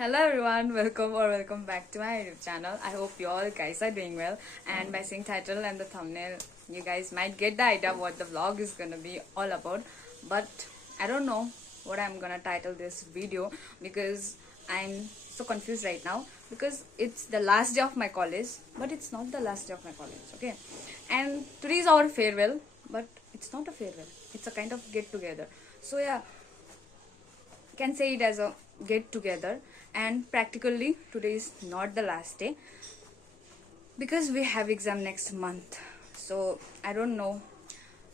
Hello everyone, welcome back to my YouTube channel. I hope you all guys are doing well, and by seeing title and the thumbnail you guys might get the idea what the vlog is gonna be all about. But I don't know what I'm gonna title this video because I'm so confused right now, because it's the last day of my college, but it's not the last day of my college, okay? And today is our farewell, but it's not a farewell, it's a kind of get together. So yeah, can say it as a get together. And practically today is not the last day because we have exam next month. So I don't know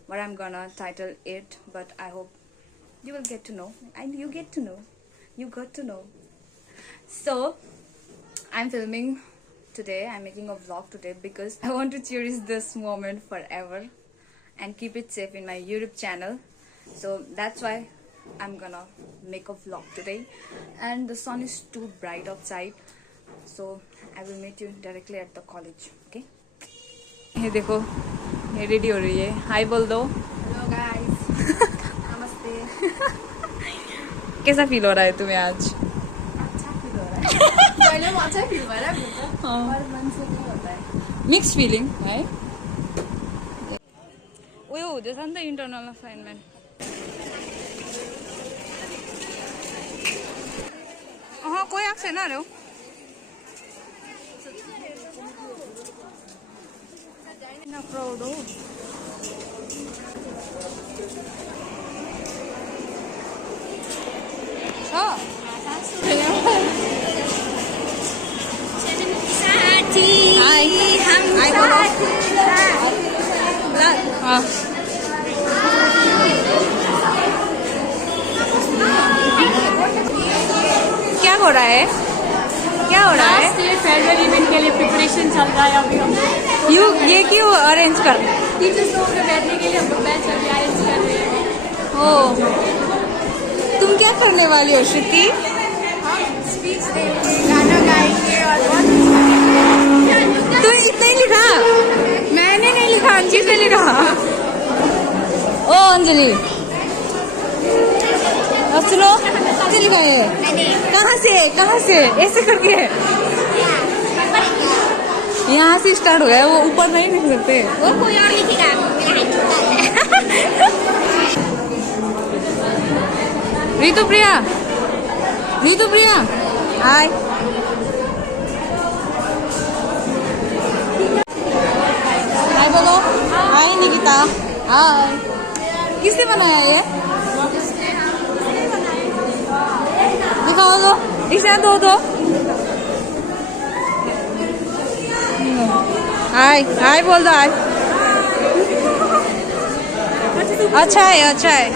what I'm gonna title it, but I hope you will get to know, and you get to know, you got to know. So I'm filming today, I'm making a vlog today because I want to cherish this moment forever and keep it safe in my YouTube channel. So that's why I'm gonna make a vlog today, and the sun is too bright outside, so I will meet you directly at the college. Okay? ये देखो, ये ready हो रही है. हाय बोल दो. Hello guys. नमस्ते. कैसा फील हो रहा है तुम्हें आज? अच्छा फील हो रहा है. पहले बहुत अच्छा फील हो रहा है बेटा, और मन से नहीं होता है. मिक्स फीलिंग है. OYO, this is the internal assignment. कोई आँख से ना रहो. ना प्राउड हो. हाँ. हाय. हाय बोलो. हाँ. क्या हो रहा है? क्या हो रहा है? फेयरवेल इवेंट के लिए प्रिपरेशन चल रहा है अभी. हम ये क्यों अरेंज कर? टीचर्स लोगों के बैठने के लिए हम बैच अभी अरेंज कर रहे हैं. ओ, तुम क्या करने वाली हो श्रुति? स्पीच देंगे, गाना गाएंगे और बहुत. तू इतना ही लिखा? मैंने नहीं लिखा, अंजित ने लिखा. ओ अंजलि, सुनो, लिखा है. कहाँ से ऐसे करके यहाँ से स्टार्ट हो गया, वो ऊपर नहीं लिख सकते. वो कोई और लिखेगा. ऋतु प्रिया हाय. हाय बोलो. हाय निकिता. हाय. किसने बनाया ये? दिखाओ दो. इसे दो. हाय बोल दो. हाय. अच्छा है.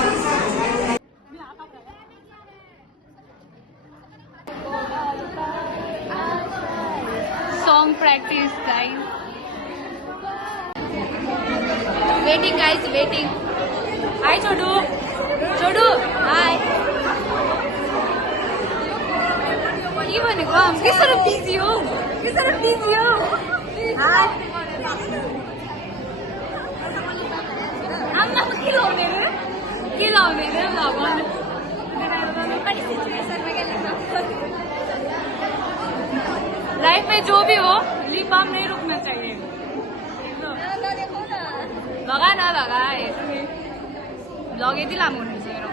Song practice, guys. Waiting. Hi छोटू. Hi. के भनेको हम के साह्रो बिजी हो. हाय. आम्मा के लाउने रे भगवान. लाइफ में जो भी हो, लिप बाम नहीं रुकना चाहिए. लगा ना लगा ब्लॉग यति लामो हुनुहुन्छ मेरो.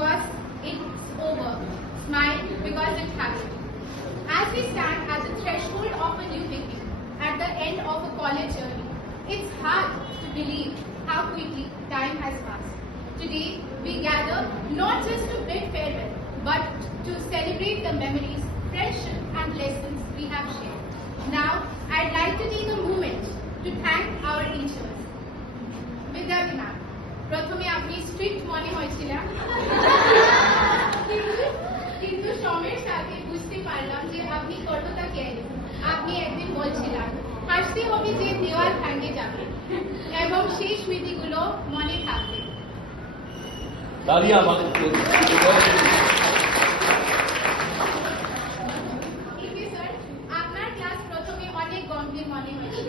because it's over. Smile because it happened. As we stand at the threshold of a new beginning, at the end of a college journey, it's hard to believe how quickly time has passed. Today, we gather not just to bid farewell, but to celebrate the memories, friendship, and lessons we have shared. Now, I'd like to take a moment to thank our teachers. Vidyati ma'am, প্রথমে আপনি strict মনে হয়েছিল, কিন্তু সময়ের সাথে বুঝতে পারলাম যে আপনি কতটা জ্ঞানী। আপনি একদিন বলছিলেন হাসতে হবে যে দেওয়াল ভাঙে যাবে এবং সেই স্মৃতিগুলো মনে থাকবে। আপনার ক্লাস প্রথমে অনেক গম্ভীর মনে হয়েছিল,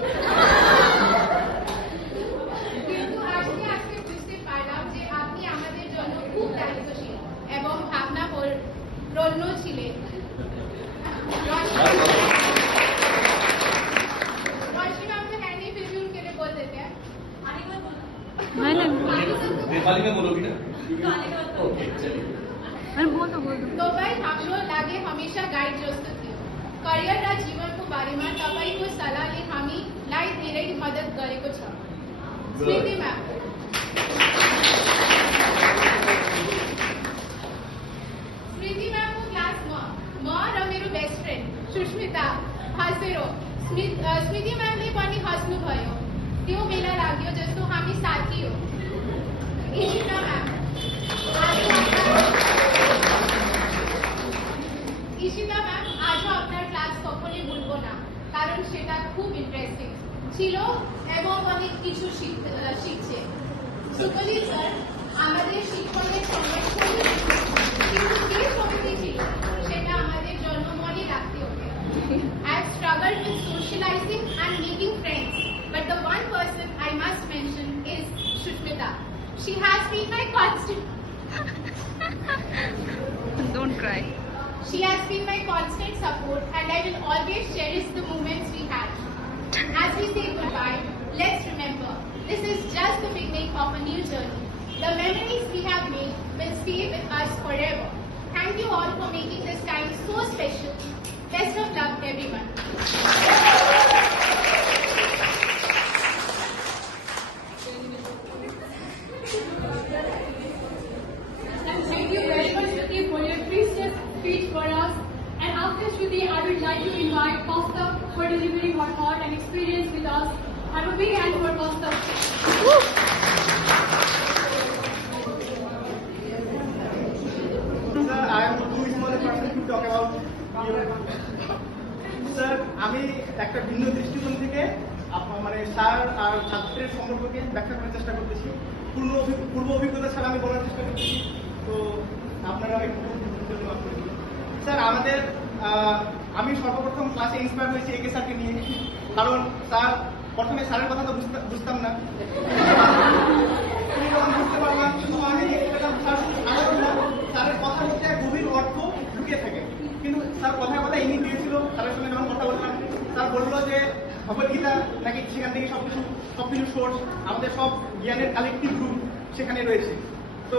কিন্তু আস্তে আস্তে বুঝতে পারলাম যে আপনি আমাদের জন্য খুব দায়িত্বশীল এবং ভাবনা রণ্য ছিলেন। রশ্মি ম্যাম को हैंड नहीं फिर भी उनके लिए बोल देते हैं। नेपाली में बोलोगी ना? ओके चलिए। तो भाई हाम्रो लागे हमेशा गाइड जस्तो थियो। करियर र जीवनको बारेमा तपाईको सल्लाहले हामीलाई धेरै मद्दत गरेको छ। स्मृति म्याम, स्मृति म्यामको क्लासमा म र मेरो बेस्ट फ्रेन्ड सुष्मिता हाँसेर स्मृति म्यामले पनि हाँस्नुभयो। त्यो बेला लाग्यो जस्तो हामी साथी हो। इशिता म्याम, ইশিতা ম্যাম আজও আপনার ক্লাস কখনই ভুলবো না, কারণ সেটা খুব ইন্টারেস্টিং ছিল এবং অনেক কিছু শিখছে। সুকলি স্যার আমাদের শিক্ষণের সময় কিন্তু যে সমিতি ছিল সেটা আমাদের জন্য মনে রাখতে হবে। I have struggled with socializing and making friends, but the one person I must mention is Sushmita. She has been my constant. Don't cry. She has been my constant support, and I will always cherish the moments we had. As we say goodbye, let's remember, this is just the beginning of a new journey. The memories we have made will stay with us forever. Thank you all for making this time so special. Best of luck, everyone. And thank you very much, Shruti, for your three-step speech for us. And after Shruti, I would like to invite Costa for delivering her thought and experience with us. Have a big hand for Costa. Sir, I am too small a person to talk about you. Sir, আমি একটা ভিন্ন দৃষ্টিকোণ থেকে মানে sir আর ছাত্রের সম্পর্ককে ব্যাখ্যা করার চেষ্টা করতেছি। পূর্ব অভিজ্ঞতা ছাড়া আমি বলার চেষ্টা করতেছি, তো আপনারা একটু মাফ করে দিন। স্যার, আমি সর্বপ্রথম ক্লাসে ইন্সপায়ার হয়েছি একে স্যারকে নিয়ে, কারণ স্যার প্রথমে স্যারের কথা তো বুঝতাম না, বুঝতে পারলাম কিন্তু আমি স্যারের কথার মধ্যে গভীর অর্থ লুকিয়ে থাকে। কিন্তু স্যার কথায় কথা ইঙ্গিত দিয়েছিল। স্যারের সঙ্গে যখন কথা বললাম, স্যার বললো যে ভগবদ্গীতা নাকি সেখান থেকে সবকিছু সোর্স, আমাদের সব জ্ঞানের কালেকটিভ রূপ সেখানে রয়েছে। তো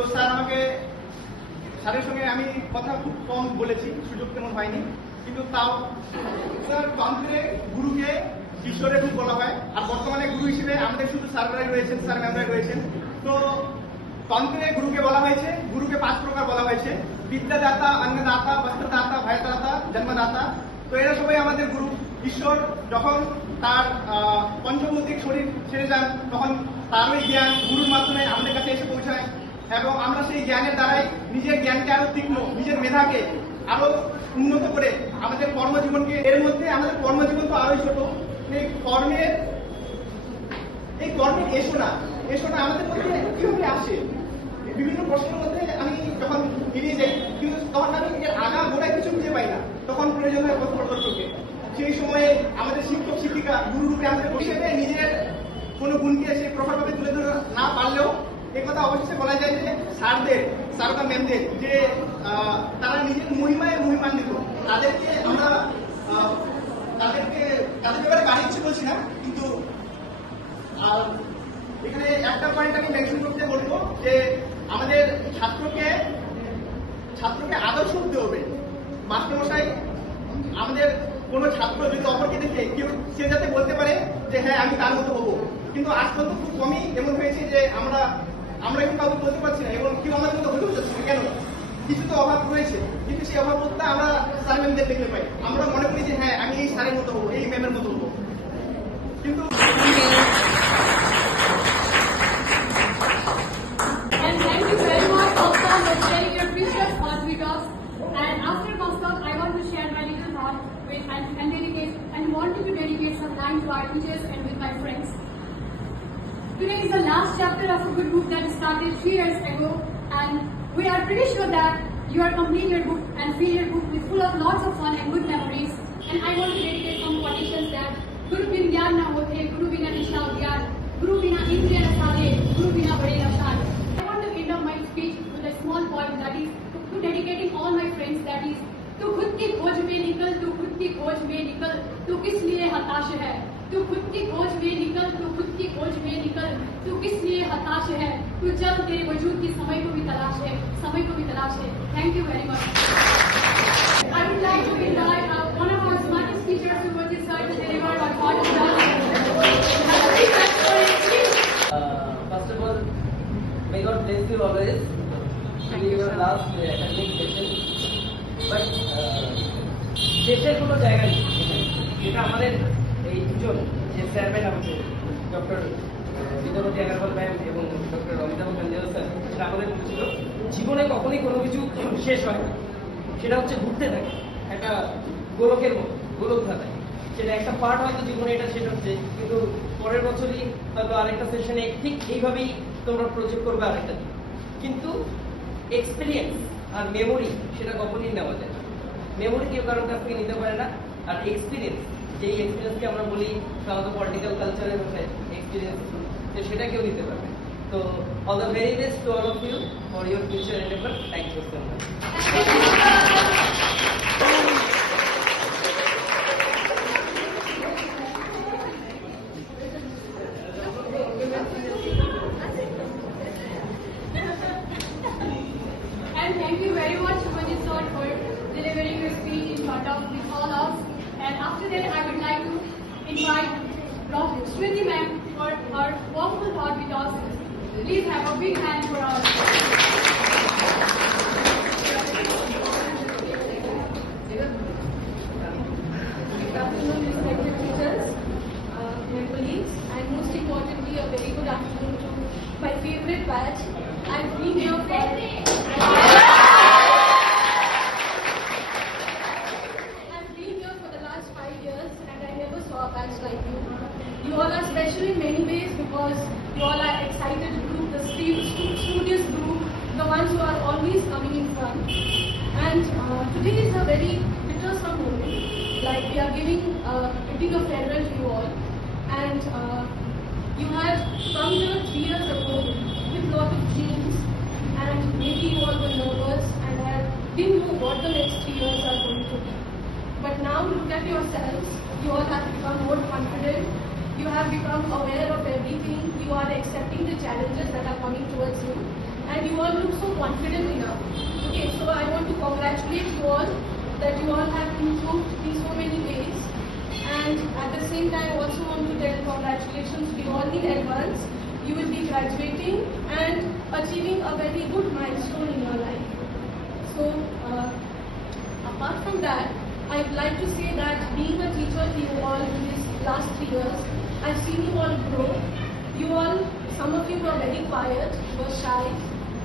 স্যারের সঙ্গে আমি কথা খুব কম বলেছি, সুযোগ তেমন হয়নি, কিন্তু তাও স্যার তন্ত্রে গুরুকে ঈশ্বরের রূপ বলা হয়, আর বর্তমানে গুরু হিসেবে আমাদের শুধু স্যাররাই রয়েছেন, স্যার ম্যামরাই রয়েছেন। তো তন্ত্রে গুরুকে বলা হয়েছে, গুরুকে 5 প্রকার বলা হয়েছে: বিদ্যাদাতা, অন্নদাতা, বস্ত্রদাতা, ভয়দাতা, জন্মদাতা। তো এরা সবাই আমাদের গুরু। ঈশ্বর যখন তার পঞ্চভৌতিক শরীর ছেড়ে যান, তখন তার ওই জ্ঞান গুরুর মাধ্যমে আমাদের কাছে এসে পৌঁছায়, এবং আমরা সেই জ্ঞানের দ্বারাই নিজের জ্ঞানকে আরো তীক্ষ্ণ, নিজের মেধাকে আরো উন্নত করে আমাদের কর্মজীবনকে, এর মধ্যে আমাদের কর্মজীবন তো আরোই ছোট, এই কর্মের এসো না আমাদের মধ্যে কিভাবে আসে, বিভিন্ন প্রশ্নের মধ্যে আমি যখন বেরিয়ে যাই, কিন্তু তখন আমি এর আগা গোড়ায় কিছু খুঁজে পাই না, তখন প্রয়োজন হয় পথ প্রদর্শকের। সেই সময়ে আমাদের শিক্ষক শিক্ষিকা গুরু রূপে আমাদের হিসেবে নিজের কোনো গুণকে সে প্রখরভাবে তুলে ধরে না পারলেও এই কথা অবশ্যই বলা যায় যে স্যারদা ম্যামদের যে তারা নিজের মহিমায় মহিমান্বিত, তাদেরকে আমরা তাদের ব্যাপারে গাড়ি কিছু বলছি না, কিন্তু এখানে একটা পয়েন্ট আমি মেনশন করতে বলবো যে আমাদের ছাত্রকে ছাত্রকে আদর্শ হতে হবে। মাস্টারমশাই আমাদের কোনো ছাত্র যদি অপরকে দেখে কেউ সে যাতে বলতে পারে যে হ্যাঁ আমি তার মতো হবো, কিন্তু আজ পর্যন্ত খুব কমই এমন হয়েছে যে আমরা এখন কাউকে বলতে পারছি না এবং কেউ আমাদের মতো হতে চাচ্ছে না। কেন? কিছু তো অভাব রয়েছে, কিন্তু সেই অভাবটা আমরা স্যার ম্যামদের দেখতে পাই। আমরা মনে করি যে হ্যাঁ আমি এই স্যারের মতো হবো, এই ম্যামের মতো হবো, কিন্তু And thank you very much, Oscar, for sharing your precious thoughts with us. And after Oscar, I want to share my little thought with and wanted to dedicate some time to our teachers and with my friends. Today is the last chapter of a good book that started 3 years ago, and we are pretty sure that you are complete your book and fill your book with full of lots of fun and good memories. And I want to dedicate some quotations that Guru bin Gyan na hote, Guru bina nisha udyan, Guru bina indriya na sade, Guru bina bade na shan. I want to end up my speech with a small point that is to dedicating all my friends, that is तू खुद की खोज में निकल, तू खुद की खोज में निकल, तू किस लिए हताश है, तू खुद की खोज में निकल, तू खुद की खोज में निकल, तू किस लिए हताश है, तू जब तेरे वजूद की समय को भी तलाश है, समय को भी तलाश है. Thank you very much. I would like to invite one of our smartest teachers to work with sir to deliver our thought of First of all, may God bless you always. Thank you, your sir. last academic session. But শেষের কোনো জায়গা নেই, যেটা আমাদের এই দুজন যে chairman আছে ডক্টর বিদ্যাপতি আগরওয়াল ম্যাম এবং ডক্টর অমিতাভ সঞ্জয় স্যার, সেটা আমাদের বলেছিল জীবনে কখনই কোনো কিছু শেষ হয় না, সেটা হচ্ছে ঘুরতে থাকে একটা গোলকের মতো, গোলক ধাঁধায়। সেটা একটা পার্ট হয়তো জীবনে এটা শেষ হচ্ছে, কিন্তু পরের বছরই হয়তো আরেকটা সেশনে ঠিক এইভাবেই তোমরা প্রজেক্ট করবে আরেকটা দিন। কিন্তু এক্সপিরিয়েন্স আর মেমোরি সেটা কখনই নেওয়া যায় না। মেমোরি কেউ কারোর কাছ থেকে নিতে পারে না, আর এক্সপিরিয়েন্স, যেই এক্সপিরিয়েন্সকে আমরা বলি সাধারণত পলিটিক্যাল কালচারের ভাষায় এক্সপিরিয়েন্স, তো সেটা কেউ নিতে পারবে। তো all the very best to all of you for your future endeavour. Thank you so much. And thank you very much, Subhajit sir, for delivering your speech in front of all of us. And after that, I would like to invite Dr. Smriti ma'am for her wonderful thought with us. Please have a big hand for us. Good afternoon, respected teachers, my colleagues, and most importantly, a very good afternoon to my favorite batch. I've been here for the last 5 years, and I never saw a batch like you. You all are special in many ways because you all are excited group, the studious group, the ones who are always coming in front. And today is a very bittersome moment. Like we are giving a farewell to you all, and you had come here 3 years ago with lot of dreams, and maybe you all were nervous and didn't know what the next 3 years are going to be. But now look at yourselves. You all have become more confident. You have become aware of everything. You are accepting the challenges that are coming towards you, and you all look so confident enough. Okay, so I want to congratulate you all that you all have improved in so many ways. And at the same time, I also want to tell congratulations to you all in advance. You will be graduating and achieving a very good milestone in your life. So, apart from that, I would like to say that being a teacher to you all in these last 3 years, I've seen you all grow. You all, some of you were very quiet, were shy.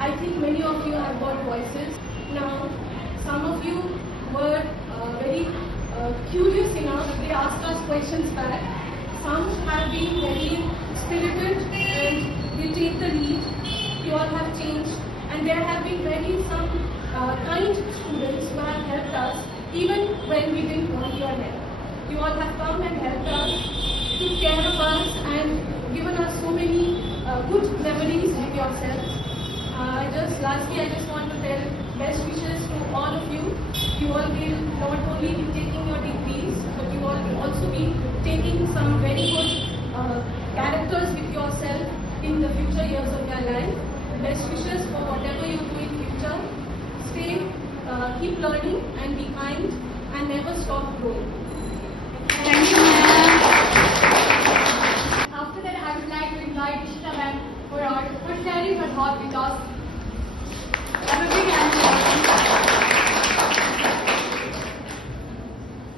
I think many of you have got voices. Now, some of you were very curious enough. They asked us questions back. Some have been very spirited and they take the lead. You all have changed, and there have been some kind students who have helped us even when we didn't want your help. You all have come and helped us, took care of us, and given us so many good memories with yourselves. Lastly, I just want to tell best wishes to all of you. You all will not only be taking your degrees, but you all will also be taking some very good characters with yourself in the future years of your life. Best wishes for whatever you do in future. Stay keep learning and be kind and never stop growing. Thank you, ma'am. After that, I would like to invite Ishita ma'am for sharing her thought with us. Have a big hand.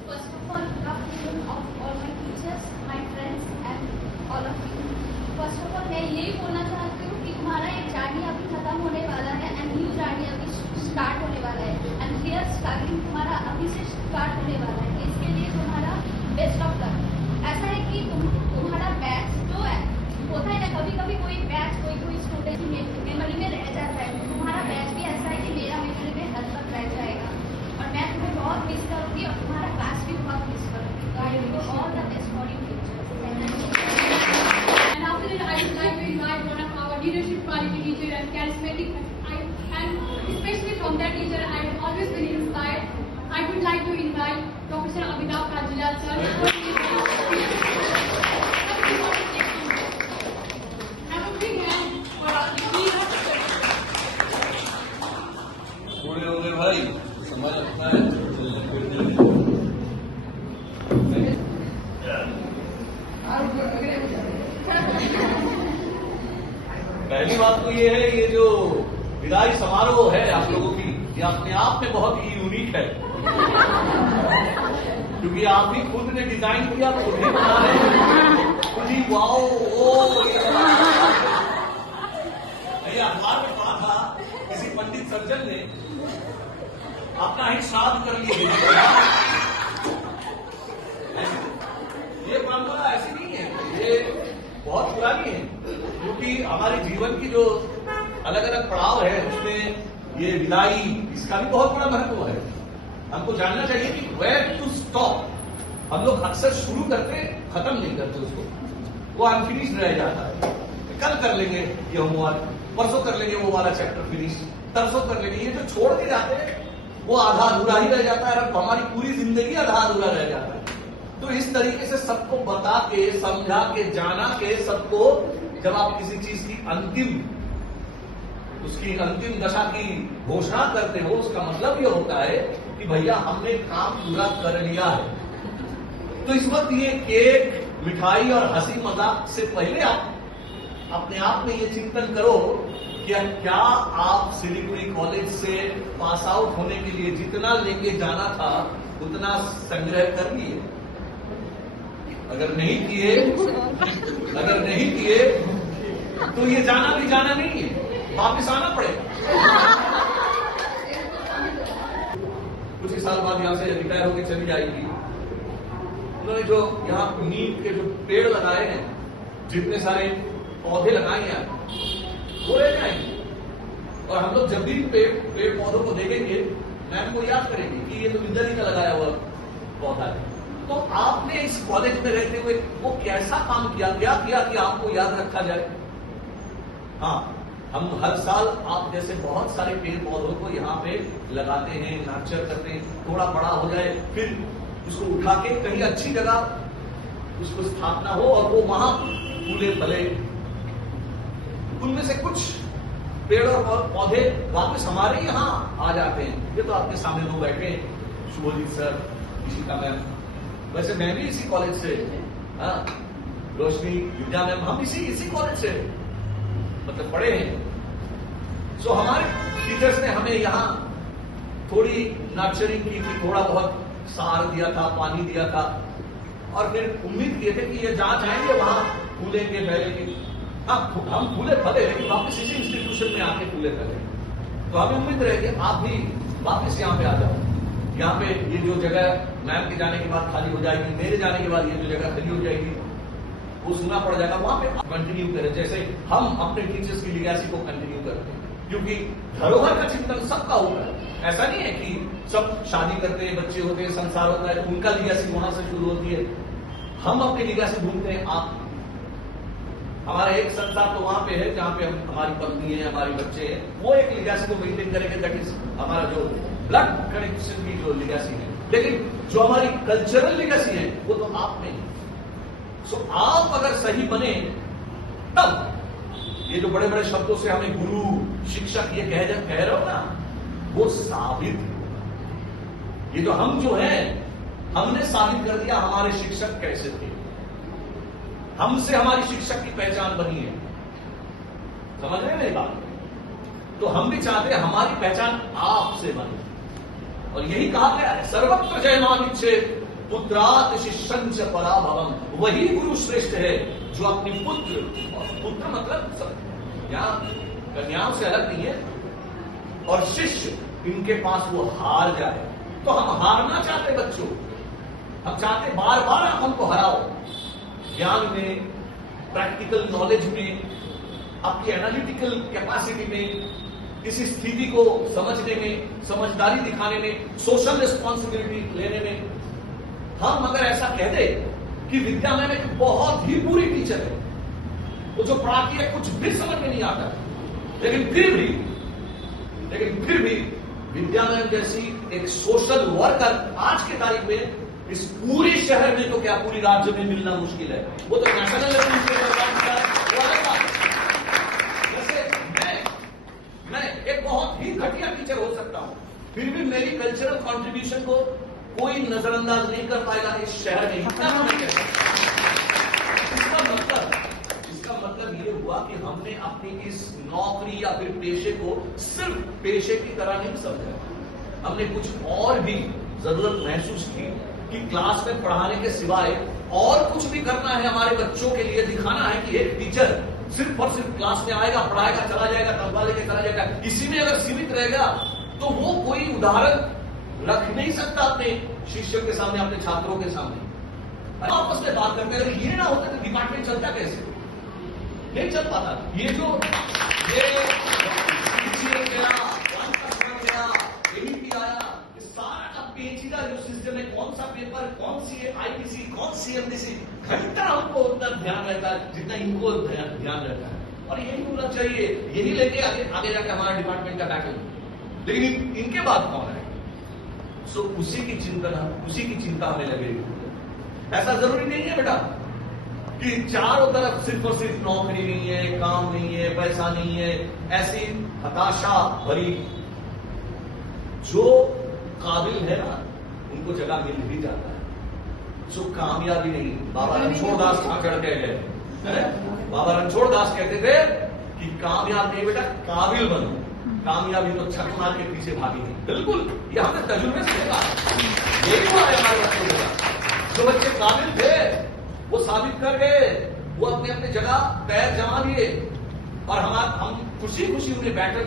First of all, good afternoon of all my teachers, my friends and all of you. First of all, मैं यही बोलना चाहती हूँ कि तुम्हारा ये journey अभी खत्म होने वाला है एंड न्यू जर्नी अभी स्टार्ट होने वाला है एंड हियर स्टार्टिंग तुम्हारा अभी से स्टार्ट होने वाला है. इसके लिए तुम्हारा बेस्ट ऑफ लक. ऐसा है कि तुम्हारा बैच जो है होता है ना, कभी कभी कोई बैच कोई स्टूडेंट की मेमोरी में रह जाता है. तुम्हारा बैच भी ऐसा है कि मेरा मेमोरी में हद तक रह जाएगा और मैं तुम्हें बहुत मिस करूँगी और तुम्हारा क्लास भी बहुत मिस करूँगी. तो I wish all the best for your future. And after that, I would like to invite one of our leadership quality teacher and charismatic, and especially from that teacher, I have always been inspired. I would like to invite Professor Amitabh Kajula sir. Have a big hand for our leader. बूढ़े हो गए भाई, समझ रखना है, चलने फिरने पहली बात तो ये है, ये जो विदाई समारोह है आप लोगों की, ये अपने आप में बहुत ही यूनिक है, क्योंकि आप भी खुद ने डिजाइन किया, खुद ही बना रहे हैं, खुद ही वाओ ओ ये अखबार में पढ़ा था, किसी पंडित सज्जन ने अपना ही श्राद्ध कर लिया. ये परंपरा ऐसी नहीं है, ये बहुत पुरानी है, क्योंकि हमारे जीवन की जो अलग अलग पड़ाव है उसमें ये विदाई, इसका भी बहुत बड़ा महत्व है. हमको जानना चाहिए कि वेयर टू स्टॉप. हम लोग अक्सर शुरू करते, खत्म नहीं करते उसको, वो अनफिनिश्ड रह जाता है. कल कर लेंगे ये होमवर्क, परसों कर लेंगे वो वाला चैप्टर फिनिश, तरसों कर लेंगे. ये जो छोड़ के जाते हैं वो आधा अधूरा ही रह जाता है, और हमारी पूरी जिंदगी आधा अधूरा रह जाता है. तो इस तरीके से सबको बता के, समझा के, जाना के सबको, जब आप किसी चीज की उसकी अंतिम दशा की घोषणा करते हो, उसका मतलब ये होता है कि भैया हमने काम पूरा कर लिया है. तो इस वक्त ये केक, मिठाई और हंसी मजाक से पहले आप अपने आप में ये चिंतन करो कि क्या आप सिलीगुड़ी कॉलेज से पास आउट होने के लिए जितना लेके जाना था उतना संग्रह कर लिए. अगर नहीं किए तो ये जाना भी जाना नहीं है, वापिस आना पड़ेगा. कुछ ही साल बाद यहां से रिटायर होकर चली जाएगी. उन्होंने जो यहाँ नीम के जो पेड़ लगाए हैं, जितने सारे पौधे लगाए हैं वो रह जाएंगे, और हम लोग जब भी पेड़ पौधों को देखेंगे मैम को याद करेंगे कि ये तो इंदरी का लगाया हुआ पौधा है. तो आपने इस कॉलेज में रहते हुए वो कैसा काम किया, क्या किया कि आपको याद रखा जाए. हाँ, हम हर साल आप जैसे बहुत सारे पेड़ पौधों को यहाँ पे लगाते हैं, नर्चर करते हैं, थोड़ा बड़ा हो जाए फिर उसको उठा के कहीं अच्छी जगह उसको स्थापना हो और वो वहां फूले फले. उनमें से कुछ पेड़ और पौधे वापस हमारे यहाँ आ जाते हैं. ये तो आपके सामने लोग बैठे हैं, शुभजीत सर, इशिता मैम, वैसे मैं भी इसी कॉलेज से, हाँ, रोशनी, विद्या मैम, हम इसी कॉलेज से मतलब पढ़े हैं. सो हमारे टीचर्स ने हमें यहाँ थोड़ी नर्चरिंग की थी, थोड़ा बहुत सार दिया था, पानी दिया था, और फिर उम्मीद किए थे कि ये जहां जाएंगे वहां फूलेंगे फैलेंगे. हाँ, हम फूले फले, लेकिन वापस इसी इंस्टीट्यूशन में आके फूले फले. तो हमें उम्मीद रहे कि आप भी वापस यहाँ पे आ जाओ. यहाँ पे ये जो जगह मैम के जाने के बाद खाली हो जाएगी, मेरे जाने के बाद ये जो जगह खाली हो जाएगी, वो सुना पड़ जाएगा, वहां पे कंटिन्यू करें जैसे हम अपने टीचर्स की लिगेसी को कंटिन्यू करते हैं. क्योंकि धरोहर का चिंतन सबका होता है. ऐसा नहीं है कि सब शादी करते हैं, बच्चे होते हैं, संसार होता है, उनका लिगेसी वहां से शुरू होती है. हम अपनी लिगेसी ढूंढते हैं. आप हमारा एक संसार तो वहां पे है जहां पे हमारी पत्नी है, हमारे बच्चे हैं, वो एक लिगेसी को मेंटेन करेंगे. दैट इज हमारा जो ब्लड कनेक्शन की जो लिगेसी है. लेकिन जो हमारी कल्चरल लिगेसी है वो तो आप में. सो आप अगर सही बने तब ये जो बड़े बड़े शब्दों से हमें गुरु, शिक्षक ये कह रहे हो ना, वो साबित ये तो हम जो हैं, हमने साबित कर दिया हमारे शिक्षक कैसे थे। हमसे हमारी शिक्षक की पहचान बनी है। समझ रहे हैं मेरी बात? तो हम भी चाहते हैं हमारी पहचान आपसे बने। और यही कहा गया है, सर्वत्र जयमानिच्छे पुत्रात शिष्यंच पराभवम। वही गुरु श्रेष्ठ है जो अपनी पुत्र, और पुत्र मतलब यहाँ कन्याओं से अलग नहीं है, और शिष्य इनके पास वो हार जाए। तो हम हारना चाहते बच्चों, हम चाहते बार बार आप हमको हराओ, ज्ञान में, प्रैक्टिकल नॉलेज में, आपकी एनालिटिकल कैपेसिटी में, किसी स्थिति को समझने में, समझदारी दिखाने में, सोशल रिस्पॉन्सिबिलिटी लेने में। हम अगर ऐसा कह दे कि विद्या मैम एक बहुत ही बुरी टीचर है, वो जो पढ़ाती है कुछ भी समझ में नहीं आता, लेकिन फिर भी विद्या मैम जैसी एक सोशल वर्कर आज के तारीख में इस पूरे शहर में, तो क्या पूरी राज्य में मिलना मुश्किल है। वो तो नेशनल लेवल पे मैं एक बहुत ही घटिया टीचर हो सकता हूं, फिर भी मेरी कल्चरल कंट्रीब्यूशन को कोई नजरअंदाज नहीं कर पाएगा इस शहर में। इतना मैं कहता हूं। इसका मतलब ये हुआ कि हमने अपनी इस नौकरी या फिर पेशे को सिर्फ पेशे की तरह नहीं समझा। हमने कुछ और भी जरूरत महसूस की कि क्लास में पढ़ाने के सिवाय और कुछ भी करना है हमारे बच्चों के लिए। दिखाना है कि एक टीचर सिर्फ और सिर्फ क्लास में आएगा, पढ़ाएगा, चला जाएगा, तनख्वाह लेके चला जाएगा, इसी में अगर सीमित रहेगा तो वो कोई उदाहरण रख नहीं सकता अपने शिष्यों के सामने, अपने छात्रों के सामने। आपस में बात करते हैं, ये ना होता तो डिपार्टमेंट चलता कैसे? नहीं चल पाता। ये जो ये गया, AEP आया, सारा पेचीदा जो सिस्टम है, कौन सा पेपर, कौन सी ITC, कौन सी MDC, घंटा हमको उतना ध्यान रहता है जितना इनको ध्यान रहता है। और यही होना चाहिए, यही लेके आगे जाके हमारा डिपार्टमेंट का बैटल। लेकिन इनके बाद कौन है? सो उसी की चिंता हमें लगेगी। ऐसा जरूरी नहीं है बेटा कि चारों तरफ सिर्फ और सिर्फ नौकरी नहीं है, काम नहीं है, पैसा नहीं है, ऐसी हताशा भरी। जो काबिल है ना, उनको जगह मिल भी जाता है। जो कामयाबी नहीं, बाबा रणछोड़ दास कहां चढ़ के गए? बाबा रणछोड़ दास कहते थे कि कामयाब नहीं बेटा, काबिल बनो। कामयाबी तो छक मार के पीछे भागी नहीं। बिल्कुल, ये हमने तजुर्बे से देखा, यही हुआ है हमारे बच्चों के साथ। जो बच्चे काबिल थे वो साबित कर गए, वो अपने अपने जगह पैर जमा लिए, और हम खुशी खुशी उन्हें बैटल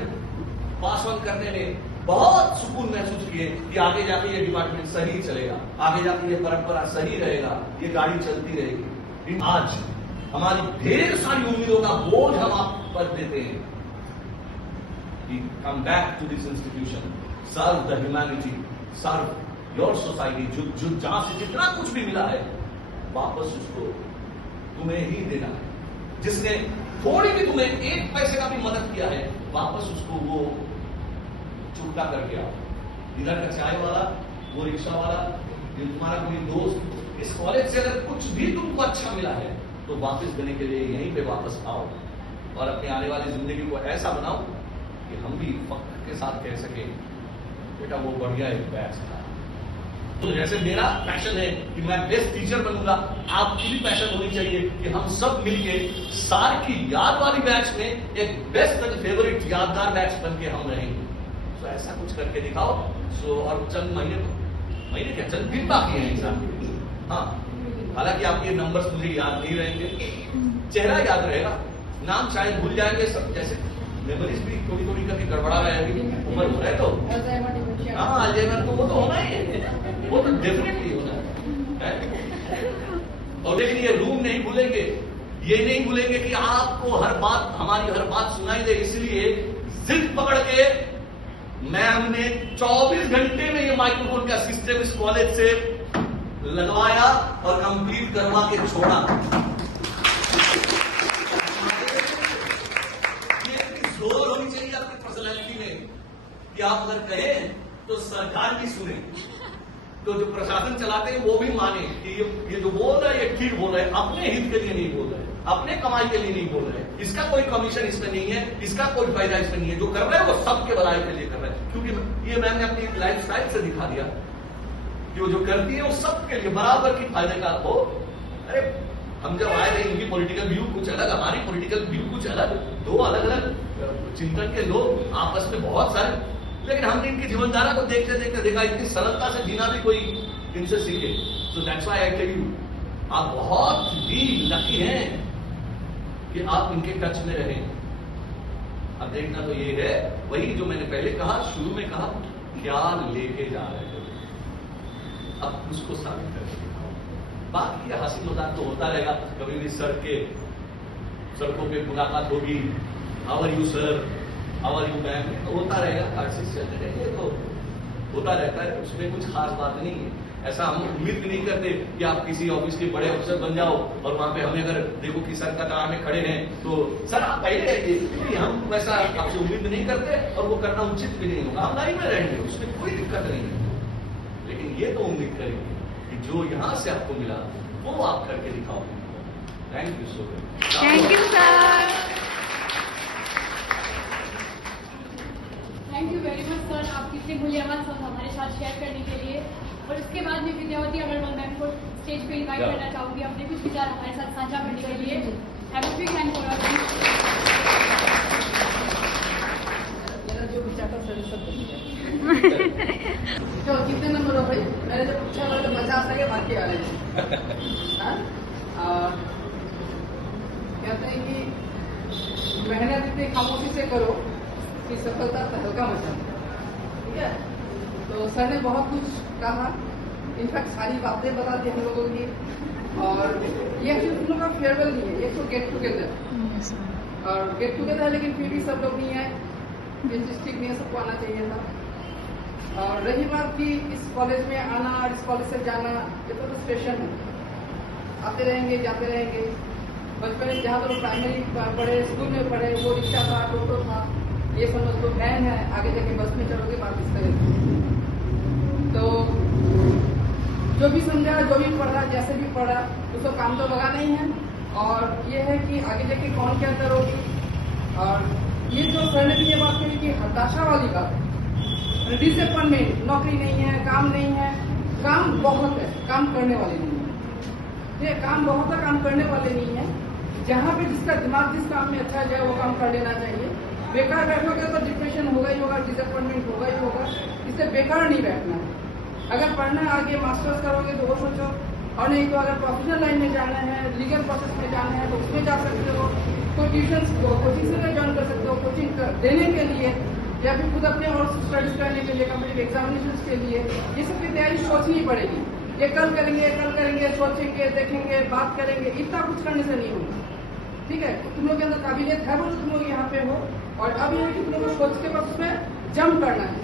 पास ऑन करने में बहुत सुकून महसूस किए कि आगे जाके ये डिपार्टमेंट सही चलेगा, आगे जाके ये परंपरा सही रहेगा, ये गाड़ी चलती रहेगी। आज हमारी ढेर सारी उम्मीदों का बोझ हम आप पर देते हैं। Come back to this institution, serve the humanity, serve your society। जो जहां से जितना कुछ भी मिला है वापस उसको तुम्हें ही देना है। जिसने थोड़ी भी तुम्हें एक पैसे का भी मदद किया है, वापस उसको वो चुकता करके आओ। इधर का चाय वाला, वो रिक्शा वाला, ये तुम्हारा कोई दोस्त, इस कॉलेज से अगर कुछ भी तुमको अच्छा मिला है तो वापस देने के लिए यहीं पे वापस आओ, और अपनी आने वाली जिंदगी को ऐसा बनाओ कि हम भी फख्र के साथ कह सके बेटा वो बढ़िया एक बैच था। तो जैसे मेरा पैशन है कि मैं बेस्ट टीचर बनूंगा, आपकी भी पैशन होनी चाहिए कि हम सब मिलके सार की याद वाली बैच में एक बेस्ट एंड फेवरेट यादगार बैच बन के हम रहेंगे। तो ऐसा कुछ करके दिखाओ। सो और चंद महीने क्या, चंद दिन बाकी है एग्जाम। हाँ, हालांकि आपके नंबर्स मुझे याद नहीं रहेंगे, चेहरा याद रहेगा, नाम शायद भूल जाएंगे सब। जैसे मेमोरीज भी थोड़ी थोड़ी करके गड़बड़ा रहेगी, उम्र हो रहे तो हाँ अल्जाइमर तो वो तो होना ही है, वो तो डेफिनेटली होना है। और लेकिन ये रूम नहीं भूलेंगे, ये नहीं भूलेंगे कि आपको हर बात, हमारी हर बात सुनाई दे। इसलिए जिद पकड़ के मैम ने 24 घंटे में ये माइक्रोफोन का सिस्टम इस कॉलेज से लगवाया और कंप्लीट करवा के छोड़ा। जोर होनी चाहिए आपकी पर्सनैलिटी में कि आप अगर कहें तो सरकार भी सुने, तो जो प्रशासन चलाते हैं वो भी माने कि ये जो बोल रहा है ये ठीक बोल रहा है, अपने हित के लिए नहीं बोल रहे, अपने कमाई के लिए नहीं बोल रहे, इसका कोई कमीशन इसमें नहीं है, इसका कोई फायदा इसमें नहीं है। जो कर रहे हैं वो सबके भलाई के लिए कर रहे हैं। क्योंकि ये मैंने अपनी लाइफ स्टाइल से दिखा दिया कि वो जो करती है वो सबके लिए बराबर की फायदे का हो। अरे हम जब आए थे, इनकी पॉलिटिकल व्यू कुछ अलग, हमारी पॉलिटिकल व्यू कुछ अलग, दो अलग अलग चिंतन के लोग आपस में बहुत सारे, लेकिन हमने इनकी जीवनधारा को देखते देखते देखा इतनी सरलता से जीना भी कोई इनसे सीखे। तो that's why I tell you, आप बहुत ही लकी हैं कि आप इनके टच में रहें। अब देखना तो ये है, वही जो मैंने पहले कहा, शुरू में कहा, क्या लेके जा रहे हो, अब उसको साबित करके दिखाओ। बाकी हंसी मजाक तो होता रहेगा, कभी भी सड़कों पे मुलाकात होगी, how are you sir, how are you ma'am, तो होता रहेगा, आर्टिस्ट चलते रहेंगे, तो होता रहता है, उसमें कुछ खास बात नहीं है। ऐसा हम उम्मीद भी नहीं करते कि आप किसी ऑफिस के बड़े अफसर बन जाओ और वहां पे हमें अगर देखो कि सर कतार में खड़े हैं तो सर आप पहले रहिए, हम वैसा आपसे उम्मीद नहीं करते और वो करना उचित भी नहीं होगा। हम लाइन में रहेंगे, उसमें कोई दिक्कत नहीं है, लेकिन ये तो उम्मीद करेंगे कि जो यहां से आपको मिला वो आप करके दिखाओ। Thank you so much. Thank you sir. Thank you very much sir, आप इतने मूल्यवान सब हमारे साथ शेयर करने के लिए। और उसके बाद मैं विद्यावती अग्रवाल मैम को स्टेज पे इनवाइट करना चाहूंगी अपने कुछ विचार हमारे साथ साझा करने के लिए। Have a big hand for us. मेरा जो विचार था सर सब तो कितने नंबर हो भाई, मैंने जो पूछा था तो 50 तक बाकी आ रहे हैं। और कहते हैं कि मेहनत इतनी खामोशी से करो कि सफलता हल्का मचा। ठीक है, तो सर ने बहुत कुछ कहा, इनफैक्ट सारी बातें बता दी हम लोगों की। और ये एक्चुअली तुम लोग का फेयरवेल नहीं है, ये तो गेट टुगेदर। और गेट टुगेदर है, लेकिन फिर भी सब लोग नहीं है, जिन डिस्ट्रिक्ट नहीं है सबको आना चाहिए था। और रही बात कि इस कॉलेज में आना और इस कॉलेज से जाना, ये तो स्टेशन है, आते रहेंगे जाते रहेंगे। बचपन में जहाँ तो प्राइमरी पढ़े, स्कूल में पढ़े, वो रिक्शा था, टोटो था, ये समझ लो वैन है, आगे जाके बस में चलोगे बात इस तरह से। तो जो भी समझा, जो भी पढ़ा, जैसे भी पढ़ा, उसको काम तो लगा नहीं है। और ये है कि आगे जाके कौन क्या करोगे। और ये जो सर ने भी ये बात कही कि हताशा वाली बात, डिसअपॉइंटमेंट, नौकरी नहीं है, काम नहीं है, काम बहुत है, काम करने वाले नहीं है। ये काम बहुत है, काम करने वाले नहीं है। जहाँ पे जिसका दिमाग जिस काम में अच्छा जाए वो काम कर लेना चाहिए। बेकार बैठोगे तो डिप्रेशन होगा ही होगा, डिसअपॉइंटमेंट होगा ही होगा, इससे बेकार नहीं बैठना है। अगर पढ़ना है, आगे मास्टर्स करोगे तो वो सोचो, और नहीं तो अगर प्रोफेशनल लाइन में जाना है, लीगल प्रोसेस में जाना है तो उसमें जा सकते हो। तो ट्यूशन कोचिंग से ज्वाइन कर सकते हो, कोचिंग देने के लिए या फिर खुद अपने और स्टडीज करने के लिए, कम्पिटिटिव एग्जामिनेशन के लिए। ये सब की तैयारी सोचनी पड़ेगी। ये कल करेंगे, सोचेंगे, देखेंगे, बात करेंगे, इतना कुछ करने से नहीं होगा। ठीक है, तुम लोग के अंदर काबिलियत है, बोलो तुम लोग यहाँ पे हो। और अब ये है कि तुम लोग को सोच के बस उसमें जंप करना है।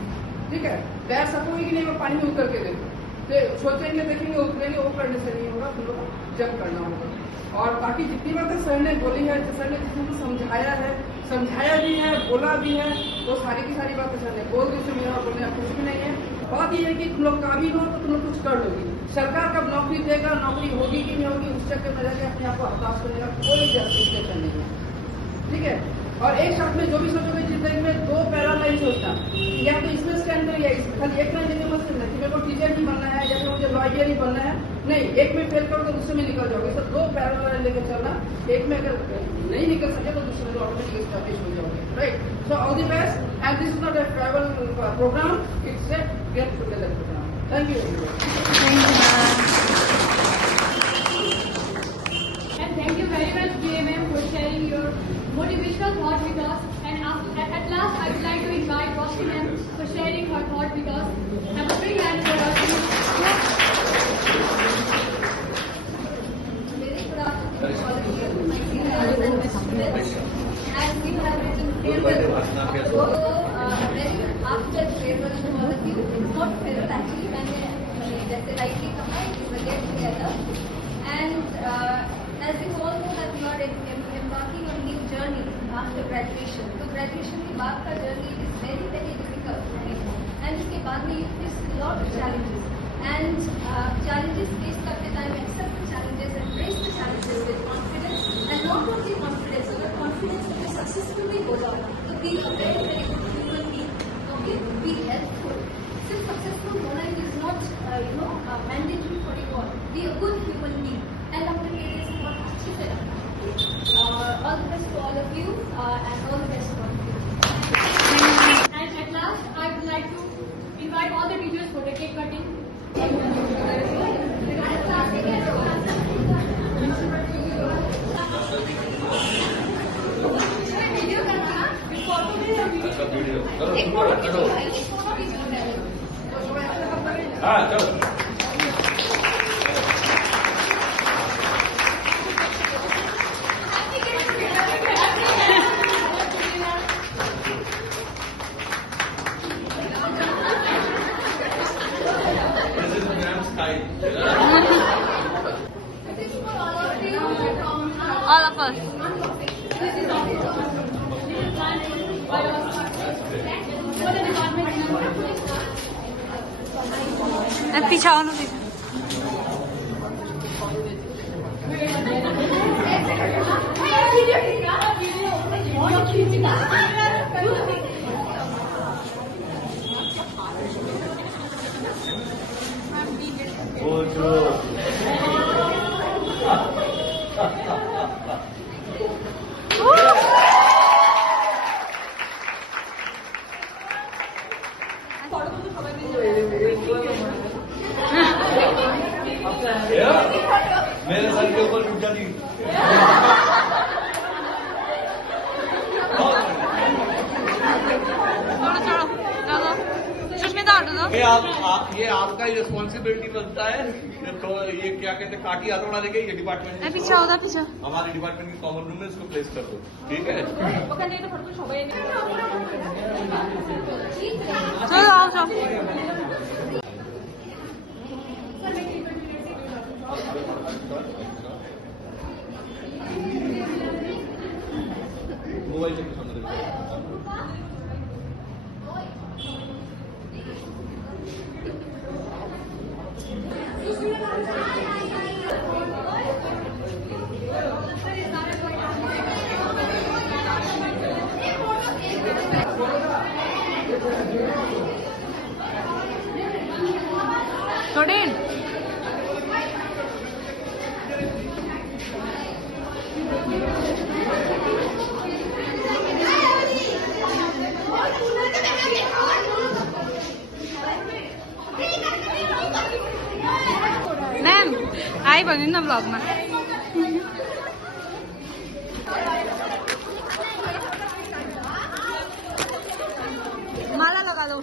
ठीक है, पैर सकोगे कि नहीं वो पानी में उतर के देखो, तो सोचेंगे, देखेंगे, उतरेंगे, वो करने से नहीं होगा, तुम लोग को जंप करना होगा। और बाकी जितनी बातें सर ने बोली है, सर ने जिसको समझाया है, समझाया भी है, बोला भी है, वो सारी की सारी बातें सर ने बोल दी। मेरा बोलने कुछ भी नहीं है। बात ये है कि तुम लोग काबिल हो तो तुम लोग कुछ कर लोगी। सरकार कब नौकरी देगा, नौकरी होगी कि नहीं होगी, उस चक्कर में रहकर अपने आप को हताश करने का कोई जस्टिफिकेशन नहीं है। ठीक है, और एक शब्द में जो भी सोचोगे जिंदगी में दो पैरा लाइन सोचना, या तो इसमें स्टैंड करिए, खाली एक लाइन लेके मत चलना कि मेरे को टीचर ही बनना है या फिर मुझे लॉयर ही बनना है। नहीं, एक में फेल करो तो दूसरे में निकल जाओगे। तो दो पैरा लाइन लेकर चलना, एक में अगर नहीं निकल सके तो दूसरे में ऑटोमेटिकली स्टैब्लिश हो जाओगे। Right, so all the best. And this is not a travel programme, it's a get together programme. Thank you And thank you very much, JMM, for sharing your motivational thought with us. And at last, I would like to invite Roshni ma'am for sharing her thought with us. Have a big hand for Roshni. Very good afternoon to all of you, my dear and students. As we have written farewell, although very after farewell to all of you, it's not farewell actually, मैंने जैसे rightly कहा, it is a get together. And as you all know that we are embarking on a new journey after graduation. So graduation के बाद का journey is very very difficult, and इसके बाद में you face a lot of challenges. And challenges face करते time accept the challenges, embrace the challenges with confidence, and not only confidence, अगर confidence में successfully हो जाओ तो be a very very good human being. Okay, be helpful. सिर्फ successful होना it is not of you and all the best for you. And at last, I would like to invite all the teachers for the cake cutting. हाँ चलो All of us. पीछे आओ ना पीछे मेरे sir के ऊपर रुक जाती ये आपका ही रिस्पॉन्सिबिलिटी बनता है तो ये क्या कहते हैं काटी हथौड़ा देके ये डिपार्टमेंट पीछे आओ पीछे हमारे डिपार्टमेंट की कॉमन रूम में इसको प्लेस कर दो ठीक है चलो आओ जाओ मोबाइल से सामने Jordan. मैम आई भन्नु न ब्लगमा माला लगा लो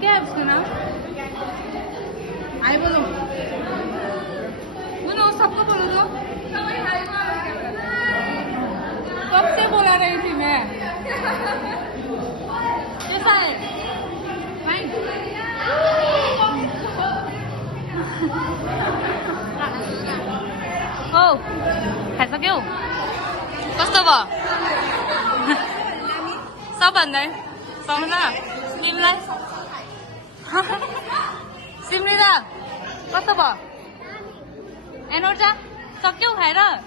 क्या है उसका नाम? आई बोलो बोलो सबको बोलो तो कब से बोला रही थी मैं कैसा है फाइन ओ ऐसा क्यों कस्तो भयो सब भन्दा Xong rồi đó. Im lên. Simrita. Bắt tao bỏ. Em nói ra. Sao kêu phải đó.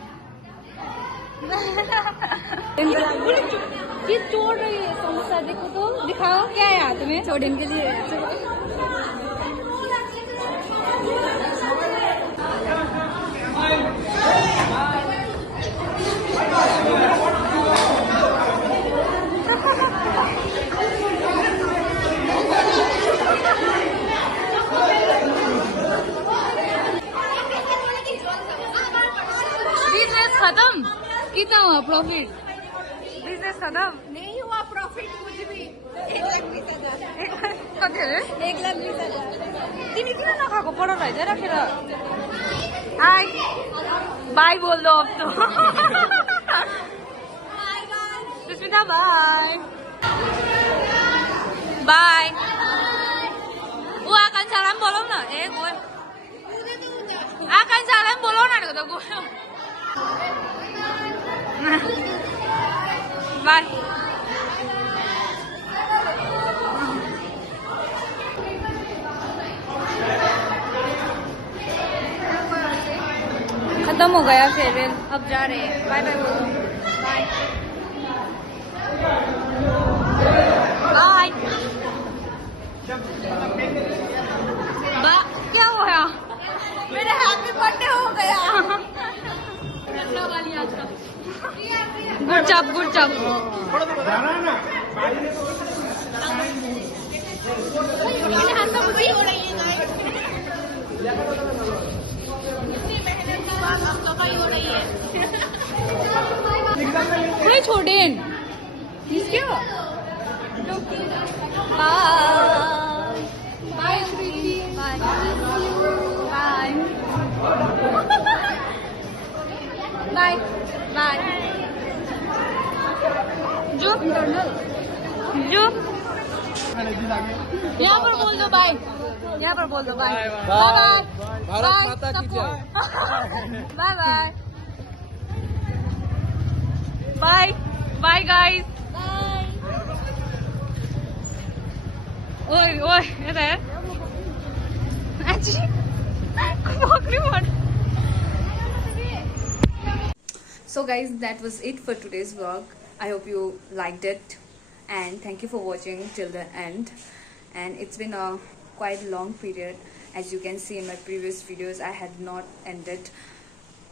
ये तोड़ रही है समोसा, देखो तो दिखाओ क्या है हाथ में। छोड़ने के लिए बिजनेस खत्म। कितना हुआ प्रॉफिट? बिजनेस खत्म नहीं हुआ प्रॉफिट कुछ भी 1,20,000 1,20,000 तिमी किन नखाएको पढाउ भइज राखेर हाई बाई बोल दो अब तो सुस्मिता बाई बाई ऊ आकांक्षालाई पनि बोलाउ न ए गयो आकांक्षालाई पनि बोलाउ न भनेको त गयो बाई खत्म हो गया फेयरवेल, अब जा रहे हैं। बाय बाय बोलो। Bye bye. क्या हुआ? मेरा हैप्पी बर्थडे हो गया। Good job good job. नहीं छोड़े क्या bye sweetie bye bye bye bye जो जो यहाँ पर बोल दो बाय यहाँ पर बोल दो bye bye bye bye bye bye bye guys bye ओए ओए ये अच्छी बकरी मार So guys, that was it for today's vlog. I hope you liked it and thank you for watching till the end. And it's been a quite long period. As you can see in my previous videos, I had not ended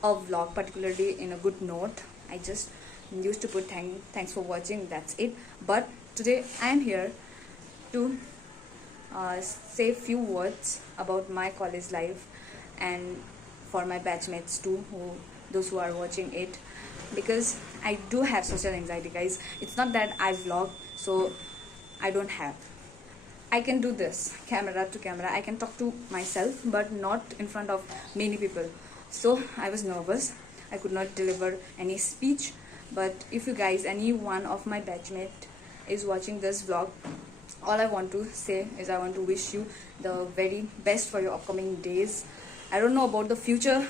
a vlog particularly in a good note. I just used to put thanks for watching, that's it. But today I am here to say few words about my college life and for my batchmates too, those who are watching it, because I do have social anxiety, guys. It's not that I vlog so I don't have. I can do this camera to camera, I can talk to myself but not in front of many people. So I was nervous, I could not deliver any speech. But if you guys, any one of my batchmate is watching this vlog, all I want to say is I want to wish you the very best for your upcoming days. I don't know about the future,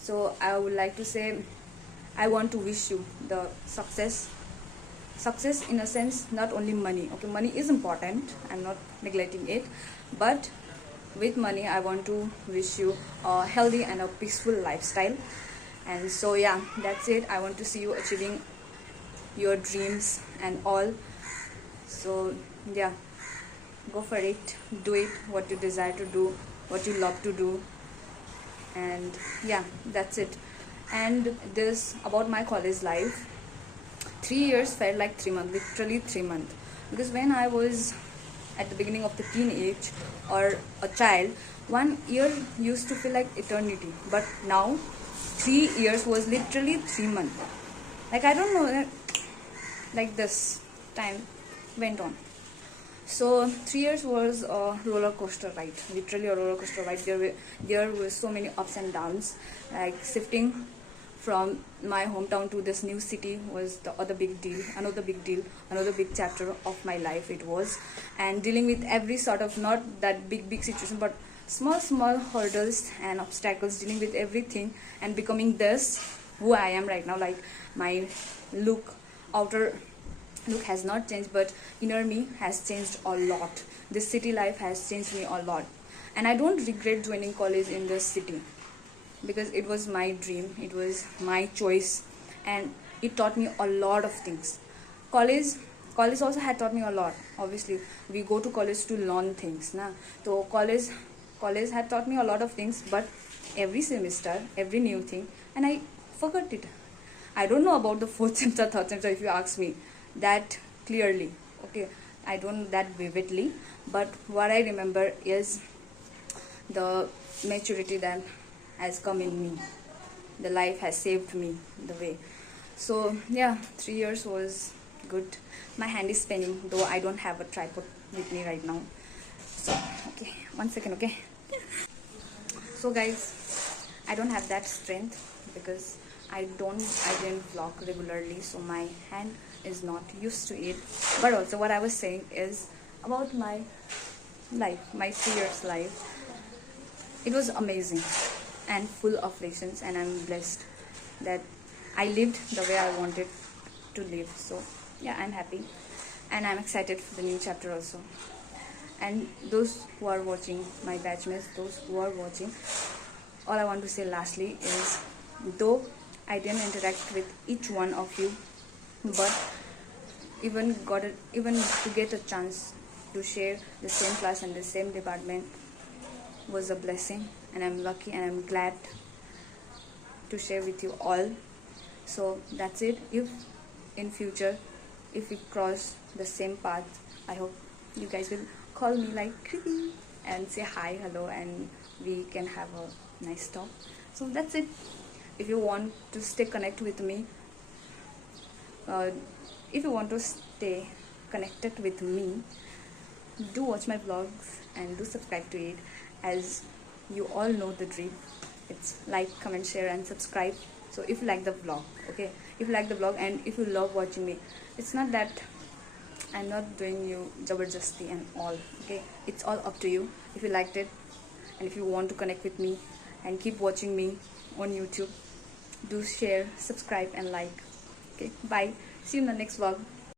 so I would like to say I want to wish you the success in a sense, not only money. Okay, money is important, I'm not neglecting it, but with money I want to wish you a healthy and a peaceful lifestyle. And so yeah, that's it. I want to see you achieving your dreams and all. So yeah, go for it, do it, what you desire to do, what you love to do. And yeah, that's it. And this about my college life, 3 years felt like 3 months, literally 3 months, because when I was at the beginning of the teenage or a child, 1 year used to feel like eternity, but now 3 years was literally 3 months. Like I don't know, like this time went on. So 3 years was a roller coaster ride, literally a roller coaster ride. There were so many ups and downs, like shifting from my hometown to this new city was the other big deal, another big chapter of my life it was. And dealing with every sort of, not that big situation, but small hurdles and obstacles, dealing with everything and becoming this who I am right now. Like my look, outer look has not changed, but inner me has changed a lot. This city life has changed me a lot, and I don't regret joining college in this city, because it was my dream, it was my choice, and it taught me a lot of things. College also had taught me a lot. Obviously we go to college to learn things na. So college had taught me a lot of things, but every semester, every new thing, and I forgot it. I don't know about the fourth semester, third semester, if you ask me that clearly. Okay, I don't know that vividly, but what I remember is the maturity that has come in me. The life has saved me the way. So yeah, 3 years was good. My hand is spinning, though I don't have a tripod with me right now. So okay, 1 second, okay. So guys, I don't have that strength because I didn't vlog regularly, so my hand is not used to it. But also what I was saying is about my life, my 3 years life. It was amazing and full of lessons, and I'm blessed that I lived the way I wanted to live. So yeah, I'm happy and I'm excited for the new chapter also. And those who are watching, my batchmates, those who are watching, all I want to say lastly is, though I didn't interact with each one of you, but even to get a chance to share the same class and the same department was a blessing, and I'm lucky and I'm glad to share with you all. So that's it. If in future, if we cross the same path, I hope you guys will call me like Kriti and say hi, hello, and we can have a nice talk. So that's it. If you want to stay connected with me, do watch my vlogs and do subscribe to it. As you all know the drill, it's like, comment, share and subscribe. So if you like the vlog, okay, if you like the vlog and if you love watching me, it's not that I'm not doing you jabardasti and all, okay, it's all up to you. If you liked it and if you want to connect with me and keep watching me on YouTube, do share, subscribe and like. Okay, bye, see you in the next vlog.